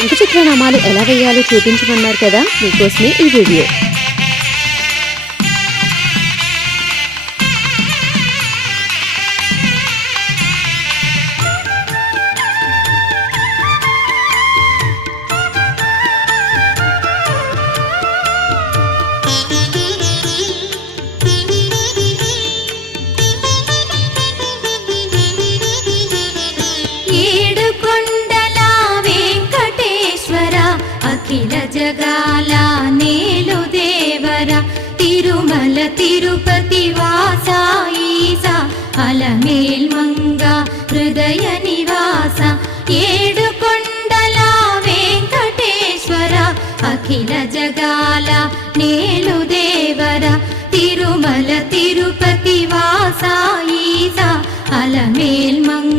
ఇంటి చిత్రనామాలు ఎలా వేయాలో చూపించమన్నారు కదా, మీకోసమే ఈ వీడియో. అఖిల జగాల నేలు దేవర తిరుమల తిరుపతి వాస ఈసా అలమేల్ మంగ హృదయ నివాస ఏడు కొండల వెంకటేశ్వర అఖిల జగాల నేలు దేవర తిరుమల తిరుపతి వాస ఈసా అలమేల్ మంగ